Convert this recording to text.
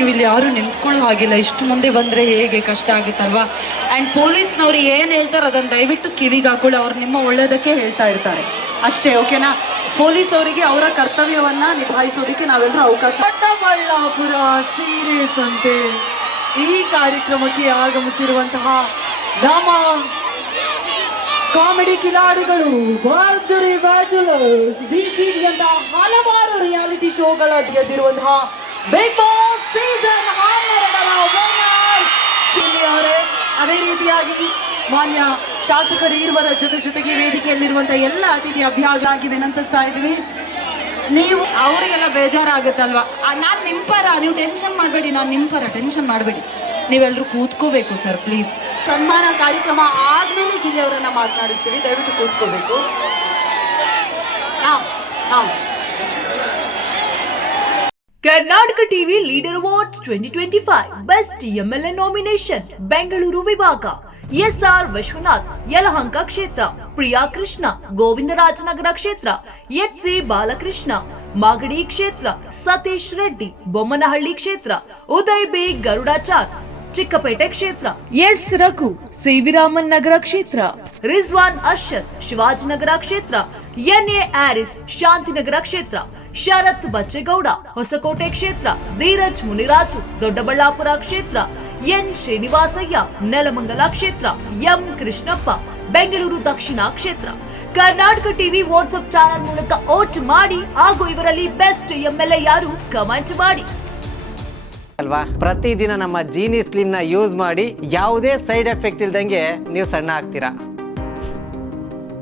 ನೀವು ಇಲ್ಲಿ ಯಾರು ನಿಂತ್ಕೊಳ್ಳೋ ಹಾಗಿಲ್ಲ, ಇಷ್ಟು ಮುಂದೆ ಬಂದರೆ ಹೇಗೆ ಕಷ್ಟ ಆಗುತ್ತಲ್ವಾ. ಆ್ಯಂಡ್ ಪೊಲೀಸ್ನವ್ರು ಏನು ಹೇಳ್ತಾರೆ ಅದನ್ನು ದಯವಿಟ್ಟು ಕಿವಿಗೆ ಹಾಕೊಳ್ಳಿ, ಅವ್ರು ನಿಮ್ಮ ಒಳ್ಳೆಯದಕ್ಕೆ ಹೇಳ್ತಾ ಇರ್ತಾರೆ ಅಷ್ಟೇ, ಓಕೆನಾ. ಪೊಲೀಸ್ ಅವರಿಗೆ ಅವರ ಕರ್ತವ್ಯವನ್ನ ನಿಭಾಯಿಸೋದಕ್ಕೆ ನಾವೆಲ್ಲರೂ ಅವಕಾಶ. ದೊಡ್ಡಬಳ್ಳಾಪುರ ಸೀರಿಯಸ್ ಅಂತೆ ಈ ಕಾರ್ಯಕ್ರಮಕ್ಕೆ ಆಗಮಿಸಿರುವಂತಹ ನಮ್ಮ ಕಾಮಿಡಿ ಕಿಲಾಡಿಗಳು, ಭರ್ಜರಿ ಬ್ಯಾಚುಲರ್ಸ್, ಡಿಕಿಡಿ ಅಂತ ಹಲವಾರು ರಿಯಾಲಿಟಿ ಶೋಗಳ ಗೆದ್ದಿರುವಂತಹ ಬಿಗ್ ಬಾಸ್ ಸೀಸನ್ 12ರ ಅವರೇ, ಅದೇ ರೀತಿಯಾಗಿ ಮಾನ್ಯ ಶಾಸಕರು ಇರುವರ ಜೊತೆಗೆ ವೇದಿಕೆಯಲ್ಲಿರುವಂತಹ ಎಲ್ಲ ಅತಿಥಿ ಅಭ್ಯಾಗಿ ವಿನಂತಿಸ್ತಾ ಇದ್ದೀವಿ. ನೀವು ಅವರಿಗೆಲ್ಲ ಬೇಜಾರಾಗುತ್ತಲ್ವಾ, ನಾನು ನಿಮ್ಮ ಪರ, ನೀವು ಟೆನ್ಷನ್ ಮಾಡಬೇಡಿ, ನಾನು ನಿಮ್ಮ ಪರ, ಟೆನ್ಷನ್ ಮಾಡಬೇಡಿ, ನೀವೆಲ್ಲರೂ ಕೂತ್ಕೋಬೇಕು ಸರ್ ಪ್ಲೀಸ್. ಸನ್ಮಾನ ಕಾರ್ಯಕ್ರಮ ಆದ್ಮೇಲೆ ಗಿಲ್ಲಿ ಅವರನ್ನ ಮಾತನಾಡಿಸ್ತೀವಿ, ದಯವಿಟ್ಟು ಕೂತ್ಕೋಬೇಕು. Karnataka TV leader awards 2025 best MLA nomination Bengaluru ವಿಭಾಗ ಎಸ್ಆರ್ ವಿಶ್ವನಾಥ್ ಯಲಹಂಕ ಕ್ಷೇತ್ರ, ಪ್ರಿಯಾ ಕೃಷ್ಣ ಗೋವಿಂದರಾಜನಗರ ಕ್ಷೇತ್ರ, ಎಚ್ಸಿ ಬಾಲಕೃಷ್ಣ ಮಾಗಡಿ ಕ್ಷೇತ್ರ, ಸತೀಶ್ ರೆಡ್ಡಿ ಬೊಮ್ಮನಹಳ್ಳಿ ಕ್ಷೇತ್ರ, ಉದಯ್ ಬಿ ಗರುಡಾಚಾರ್ ಚಿಕ್ಕಪೇಟೆ ಕ್ಷೇತ್ರ, ಎಸ್ ರಘು ಸಿವಿರಾಮನ್ ನಗರ ಕ್ಷೇತ್ರ, ರಿಜ್ವಾನ್ ಅರ್ಷದ್ ಶಿವಾಜಿನಗರ ಕ್ಷೇತ್ರ, ಎನ್ಎ ಆರಿಸ್ ಶಾಂತಿನಗರ ಕ್ಷೇತ್ರ, ಶರತ್ ಬಚ್ಚೇಗೌಡ ಹೊಸಕೋಟೆ ಕ್ಷೇತ್ರ, ಧೀರಜ್ ಮುನಿರಾಜು ದೊಡ್ಡಬಳ್ಳಾಪುರ ಕ್ಷೇತ್ರ, ಎನ್ ಶ್ರೀನಿವಾಸಯ್ಯ ನೆಲಮಂಗಲ ಕ್ಷೇತ್ರ, ಎಂ ಕೃಷ್ಣಪ್ಪ ಬೆಂಗಳೂರು ದಕ್ಷಿಣ ಕ್ಷೇತ್ರ. ಕರ್ನಾಟಕ ಟಿವಿ ವಾಟ್ಸ್ಆಪ್ ಚಾನೆಲ್ ಮೂಲಕ ವೋಟ್ ಮಾಡಿ ಹಾಗೂ ಇವರಲ್ಲಿ ಬೆಸ್ಟ್ ಎಂಎಲ್ಎ ಯಾರು ಕಮೆಂಟ್ ಮಾಡಿ ಅಲ್ವಾ. ಪ್ರತಿದಿನ ನಮ್ಮ ಜೀನಿ ಸ್ಲಿಮ್ ನ ಯೂಸ್ ಮಾಡಿ ಯಾವುದೇ ಸೈಡ್ ಎಫೆಕ್ಟ್ ಇಲ್ದಂಗೆ ನೀವು ಸಣ್ಣ ಆಗ್ತೀರಾ.